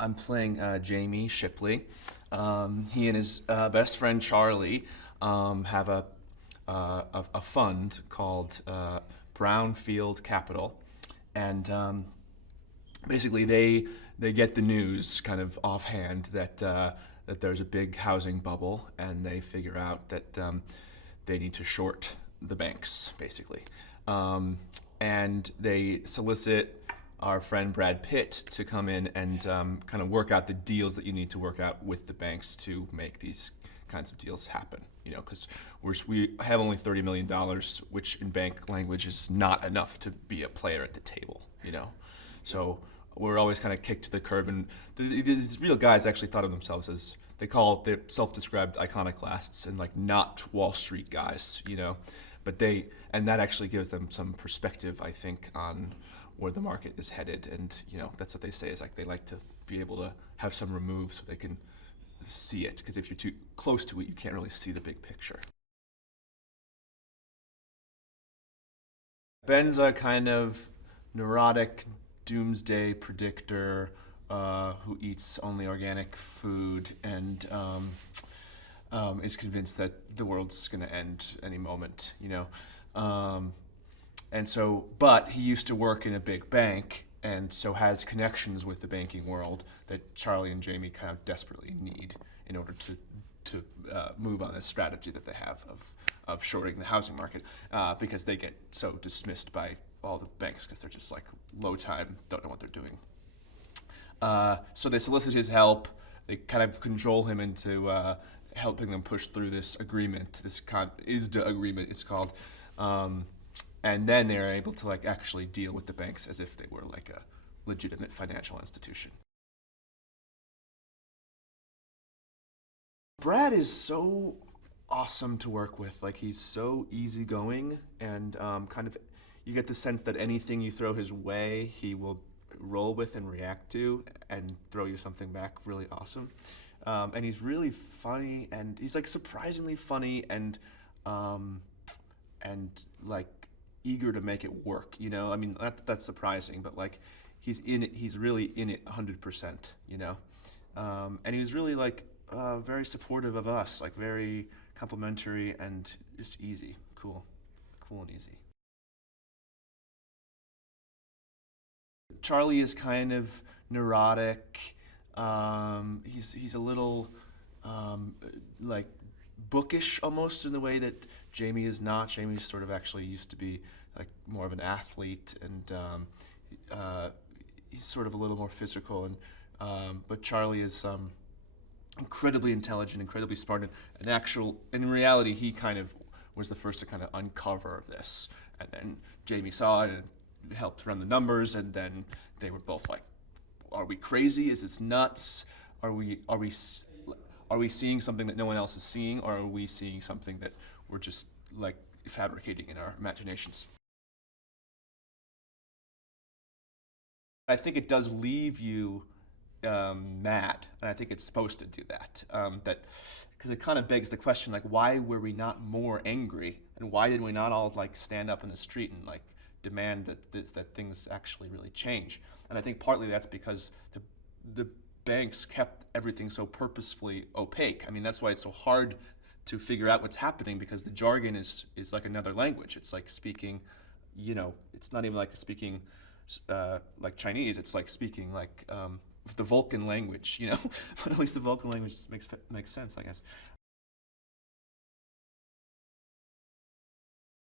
I'm playing Jamie Shipley. He and his best friend Charlie have a fund called Brownfield Capital, and basically they get the news kind of offhand that there's a big housing bubble, and they figure out that they need to short the banks, basically. And they solicit our friend Brad Pitt to come in and kind of work out the deals that you need to work out with the banks to make these kinds of deals happen. You know, because we have only $30 million, which in bank language is not enough to be a player at the table. You know, so we're always kind of kicked to the curb. And these real guys actually thought of themselves as, they're self-described iconoclasts and like not Wall Street guys. You know, but and that actually gives them some perspective, I think, on where the market is headed. And you know, that's what they say, is like they like to be able to have some remove so they can see it, because if you're too close to it, you can't really see the big picture. Ben's a kind of neurotic doomsday predictor who eats only organic food and is convinced that the world's going to end any moment, you know. And so, but he used to work in a big bank, and so has connections with the banking world that Charlie and Jamie kind of desperately need in order to move on this strategy that they have of shorting the housing market, because they get so dismissed by all the banks because they're just like low time, don't know what they're doing. So they solicit his help. They kind of control him into helping them push through this agreement, this ISDA agreement, it's called. And then they're able to like actually deal with the banks as if they were like a legitimate financial institution. Brad is so awesome to work with. Like, he's so easygoing, and kind of, you get the sense that anything you throw his way, he will roll with and react to and throw you something back really awesome. And he's really funny, and he's like surprisingly funny and like eager to make it work, you know? I mean, that's surprising, but like he's in it, he's really in it 100%, you know? And he was really like very supportive of us, like very complimentary and just easy, cool and easy. Charlie is kind of neurotic. He's a little like bookish almost in the way that Jamie is not. Jamie's sort of actually used to be like more of an athlete, and he's sort of a little more physical. And but Charlie is incredibly intelligent, incredibly smart, and in reality, he kind of was the first to kind of uncover this. And then Jamie saw it and helped run the numbers, and then they were both like, "Are we crazy? Is this nuts? Are we seeing something that no one else is seeing, or are we seeing something that we're just like fabricating in our imaginations?" I think it does leave you mad, and I think it's supposed to do that. Because it kind of begs the question, like, why were we not more angry, and why did we not all like stand up in the street and like demand that things actually really change? And I think partly that's because the banks kept everything so purposefully opaque. I mean, that's why it's so hard to figure out what's happening, because the jargon is like another language. It's like speaking, you know, it's not even like speaking like Chinese. It's like speaking like the Vulcan language, you know. But at least the Vulcan language makes sense, I guess.